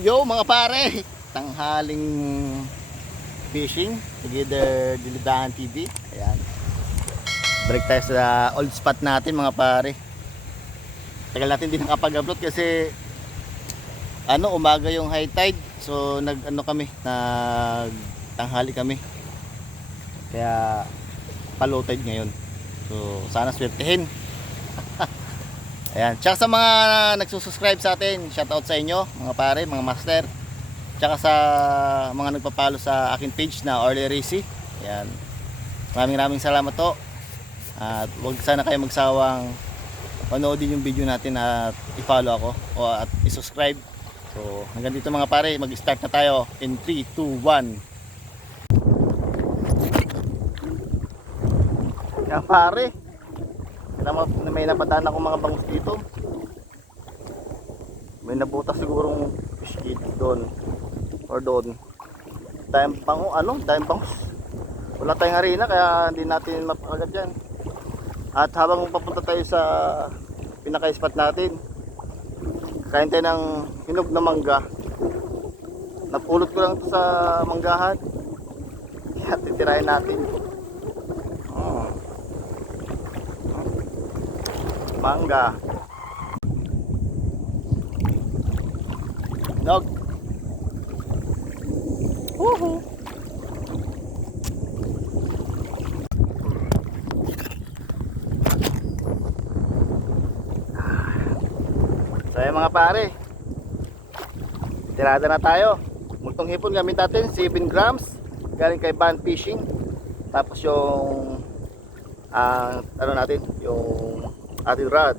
Yo mga pare, tanghaling fishing together Dilidahan TV. Ayan. Balik tayo sa old spot natin mga pare. Tagal natin din nakapag-upload kasi ano umaga yung high tide. So nag ano kami, nag tanghali kami. Kaya pa-low tide ngayon. So sana swertehin. Ayan. Tsaka sa mga nagsusubscribe sa atin, shoutout sa inyo, mga pare, mga master. Tsaka sa mga nagpapalo sa akin page na Orly Risi. Ayan. Maraming maraming salamat to. At huwag sana kayo magsawang panoodin yung video natin at i-follow ako o at i-subscribe. So, hanggang dito mga pare, mag-start na tayo in 3, 2, 1. Yan pare, Tama, may napadaan ako mga bangus dito. May nabutas sigurong fish kid doon. Or doon. Dahil bango, ano? Dahil bangus. Wala tayong harina kaya hindi natin mapakagat yan. At habang papunta tayo sa pinaka-spot natin, kain tayo ng hinog na mangga. Napulot ko lang ito sa manggahan. Kaya titirahin natin. Mangga. Nog. Woohoo. So ayan mga pare. Tirada na tayo. Multong hipon gamit natin 7 grams. Galing kay Van Fishing. Tapos yung ang ano natin, yung ating rod.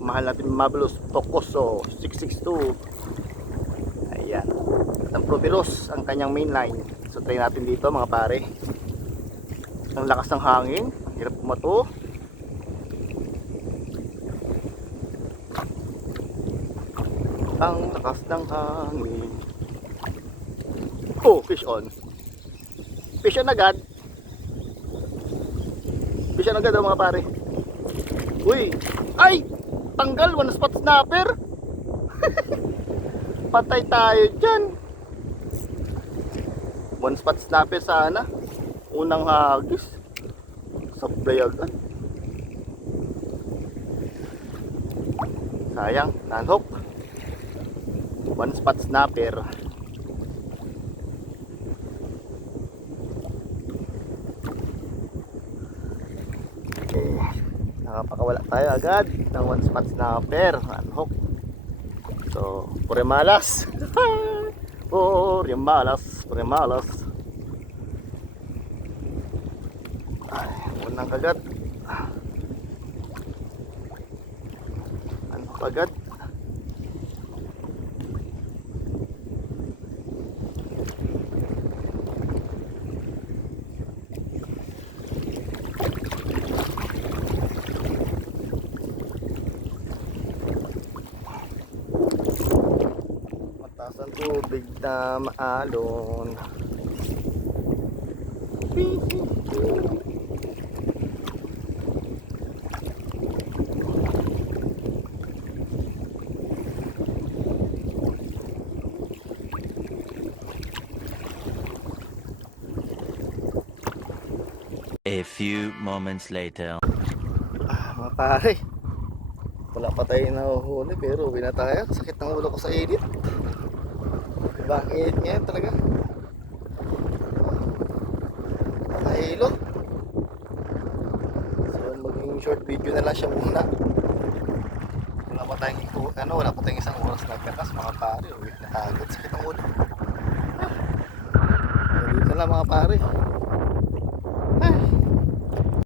Mahal natin Mablus Tokoso 662. Ayan. At ang Proveros ang kanyang main line. So try natin dito mga pare. Ang lakas ng hangin, ang hirap pumato. Ang lakas ng hangin. Oh, fish on. Fish on agad. Fish on agad oh, mga pare. Uy! Ay! Tanggal! One spot snapper! Patay tayo dyan! One spot snapper sana. Unang hagis. Sablay agad. Sayang, nanhook. One spot snapper. Nakapakawala tayo agad ng one spot snapper. Unhook. So, pure malas. pure malas. Pure malas. Ay, unang kagat. Ano kagat? Mataas ang tubig na maalon. A few moments later. Ah, mga pare. Wala pa tayo nahuhuli pero uwi na tayo. Sakit ng ulo ko sa init. Diba ang init ngayon talaga. Nakahilo. So maging short video na lang siya muna. Wala pa tayong ano, wala pa tayong isang oras nagkakas mga pare. Uwi na agad. Sakit ng ulo. Ah. Dito na lang mga pare.